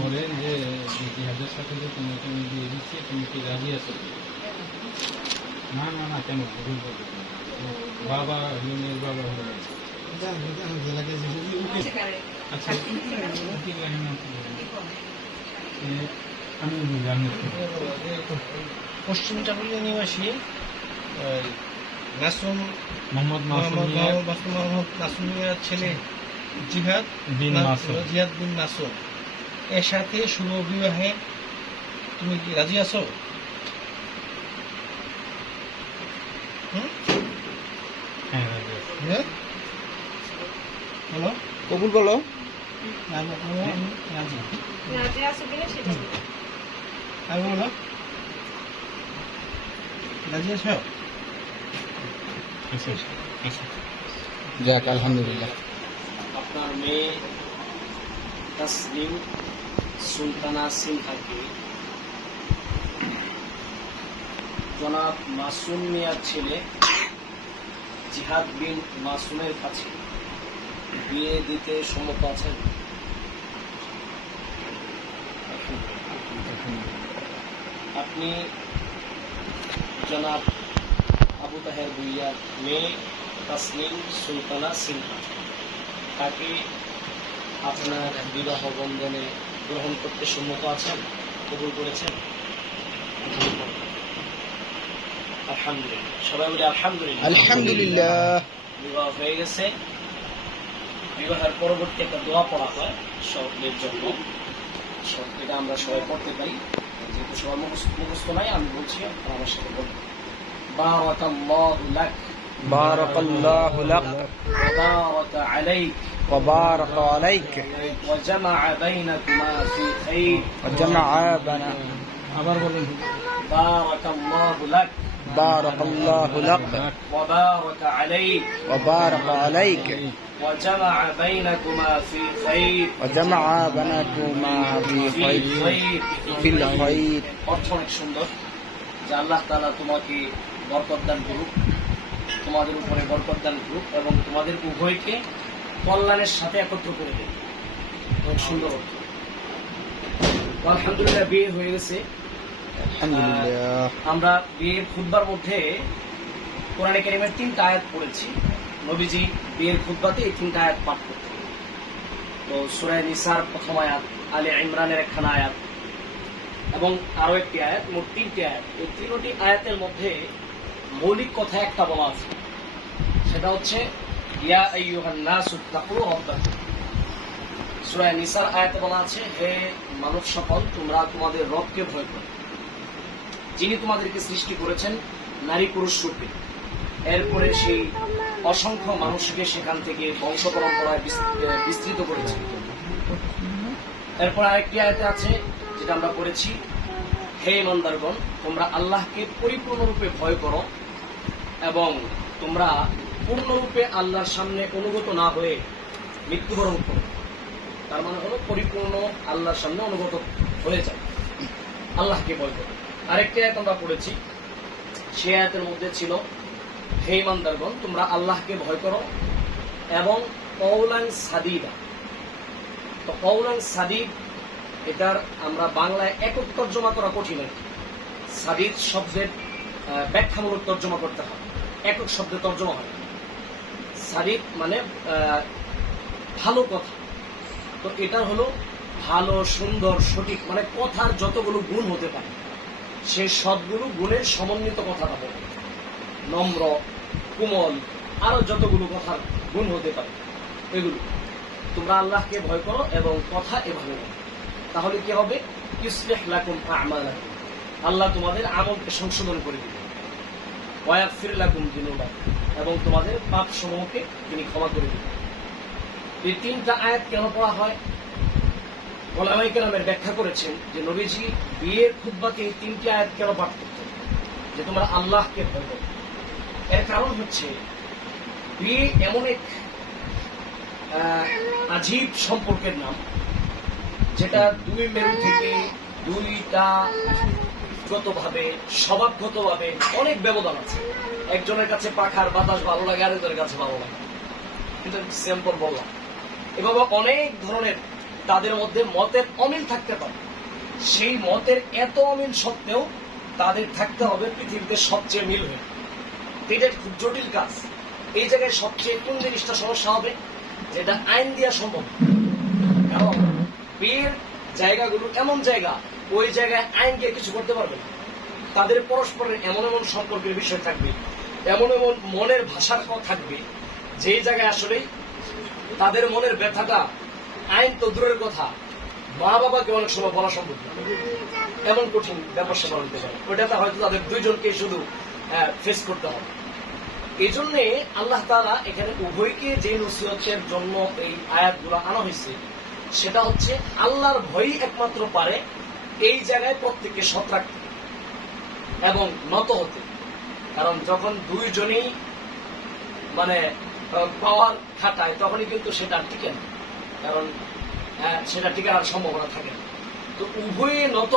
বলেন যে জিহাদের সাথে যে তোমাকে আমি দিয়ে দিচ্ছি, তুমি কি রাজি আছো? না না না, কেন ভুল বলবে? বাবা মেয়ের বাবা হলো আচ্ছা, আমি জানি পশ্চিম চাকুলিয়া নিবাসী নাসুম মোহাম্মদ নাসুম মিয়ার ছেলে জিহাদ বিন নাসুম এর সাথে শুভ বিবাহে তুমি কি রাজি আছো? বলো, কবুল বলো। রাজি আছো কিনা সেটা আর বলো, রাজি আছো? যাক, আলহামদুলিল্লাহ। আপনার মেয়ে তাসলিম সুলতানা সিনহাকে জনাব মাসুম মিয়ার ছেলে জিহাদ বিন মাসুমের কাছে বিয়ে দিতে সম্মত আছেন? আপনি জনাব আবু তাহের ভুইয়ার মেয়ে তাসলিম সুলতানা সিনহা তাকে আপনার বিবাহ বন্ধনে গ্রহণ করতে সম্মত আছেন, কবুল করেছেন? আলহামদুলিল্লাহ, সবাই বলে আলহামদুলিল্লাহ। আলহামদুলিল্লাহ, বিবাহ হয়ে গেছে। বিবাহের পরবর্তী একটা দোয়া পড়া হয় সবের জন্য, এটা আমরা সবাই পড়তে পারি, যেহেতু সবার মুখস্থ নাই আমি বলছি, আপনারা আমার সাথে বলবেন। বারাকাল্লাহু লাক বারাকাল্লাহু লাক ওয়া বারাকা আলাইক ওয়া বারাকা আলাইক ওয়া জামাআ বাইনাকুমা ফি খাইর ওয়া জামাআ বানা। আবার বলুন। বারাকাল্লাহু লাক বারাকাল্লাহু লাক ওয়া বারাকা আলাইক ওয়া বারাকা আলাইক ওয়া জামাআ বাইনাকুমা ফি খাইর ওয়া জামাআ বানাকুমা ফি খাইর ফিল খাইর। অর্থ অনেক সুন্দর, যে আল্লাহ তাআলা তোমাকে বরকত দান করুক, তোমাদের উপরে বরকত দান করুক এবং তোমাদের উভয়কে কল্যাণের সাথে একত্র করে দেবে। অনেক সুন্দর অর্থ। আলহামদুলিল্লাহ, বিয়ে হয়ে গেছে। আলহামদুলিল্লাহ। আমরা বিয়ের খুতবার মধ্যে কোরআনে কারীমের 3টা আয়াত পড়েছি। নবীজি বিয়ের খুতবাতে এই 3টা আয়াত পাঠ করতেন। তো সূরা নিসার প্রথম আয়াত, আলে ইমরানের একখানা আয়াত এবং আরো একটি আয়াত, মোট 3টি আয়াত। এই 3টি আয়াতের মধ্যে মৌলিক কথা একটা বলা আছে, সেটা হচ্ছে ইয়া আইয়ুহান নাসু তাকু রাব্বাকুম। সূরা নিসার আয়াতে বলা আছে, হে মানব সকল, তোমরা তোমাদের রবকে ভয় করো, যিনি তোমাদেরকে সৃষ্টি করেছেন নারী পুরুষ রূপে। এরপরে সেই অসংখ্য মানুষকে সেখান থেকে বংশ পরম্পরায় বিস্তৃত করেছেন। এরপর আরেকটি আয়াতে আছে যেটা আমরা পড়েছি, হে ইমানদারগণ, তোমরা আল্লাহকে পরিপূর্ণরূপে ভয় করো এবং তোমরা পূর্ণরূপে আল্লাহর সামনে অনুগত না হয়ে মৃত্যুবরণ করো। তার মানে হলো পরিপূর্ণ আল্লাহর সামনে অনুগত হয়ে যায়, আল্লাহকে ভয় করো। আরেকটি আয়াত আমরা পড়েছি, সেই আয়াতের মধ্যে ছিল, হে ইমানদারগণ, তোমরা আল্লাহকে ভয় করো এবং কওলান সাদীদা। তো কওলান সাদীদ, এটার আমরা বাংলায় একক তর্জমা করা কঠিন। সাদীদ শব্দের ব্যাখ্যামূলক তর্জমা করতে হয়, একক শব্দে তর্জমা হয়। সাদীদ মানে ভালো কথা। তো এটা হলো ভালো, সুন্দর, সঠিক, মানে কথার যতগুলো গুণ হতে পারে সেই সবগুলো গুণের সমন্বিত কথাটা বলে। নম্র, কোমল, আরো যতগুলো কথার গুণ হতে পারে এগুলো। তোমরা আল্লাহকে ভয় করো এবং কথা এভাবে বলো, তাহলে কি হবে? ইসলিহ লাকুম আ'মালাকুম, আল্লাহ তোমাদের আমলকে সংশোধন করে দিবেন। ওয়া ইয়াগফির লাকুম যুনুবাকুম, এবং তোমাদের পাপ সমূহকে তিনি ক্ষমা করে দিবেন। এই 3টা আয়াত কেন পড়া হয়? উলামায়ে কেরামের ব্যাখ্যা করেছেন যে নবীজি বিয়ের খুতবাতে এই 3টি আয়াত কেন পাঠ করতেন, যে তোমরা আল্লাহকে ভয় করো। এর কারণ হচ্ছে বিয়ে এমন এক আজীব সম্পর্কের নাম, যেটা দুই মেরু থেকে দুইটা গতভাবে স্বভাবগতভাবে অনেক ব্যবধান আছে। একজনের কাছে পাখার বাতাস ভালো লাগে, আরেকজনের কাছে ভালো লাগে, কিন্তু সিম্পল বললাম। এভাবে অনেক ধরনের তাদের মধ্যে মতের অমিল থাকতে পারে, সেই মতের এত অমিল সত্ত্বেও তাদের থাকতে হবে পৃথিবীতে সবচেয়ে মিল হয়ে। এটা খুব জটিল কাজ। এই জায়গায় সবচেয়ে কোন জিনিসটা সমস্যা হবে, যেটা আইন দেওয়া সম্ভব, এবং বিয়ের জায়গাগুলো এমন জায়গা, ওই জায়গায় আইন দিয়ে কিছু করতে পারবে না। তাদের পরস্পরের এমন এমন সম্পর্কের বিষয় থাকবে, এমন এমন মনের ভাষার কথা থাকবে, যেই জায়গায় আসলে তাদের মনের ব্যথাটা আইন তো দূরের কথা, মা বাবাকে অনেক সময় বলা সম্ভব না, এমন কঠিন ব্যাপার সেবা হতে পারে। ওইটাতে হয়তো তাদের দুইজনকে শুধু ফেস করতে হবে। এই জন্যে আল্লাহ তাআলা এখানে উভয়কে যে নসিহতের জন্য এই আয়াতগুলো আনা হয়েছে, সেটা হচ্ছে আল্লাহর ভয়ই একমাত্র পারে এই জায়গায় প্রত্যেককে সৎ রাখতে এবং নত হতে। কারণ যখন দুইজনেই মানে পাওয়ার খাটায়, তখনই কিন্তু সেটা টিকে না, কারণ সেটা টিকার সম্ভাবনা থাকে না। তো উভয়ে নত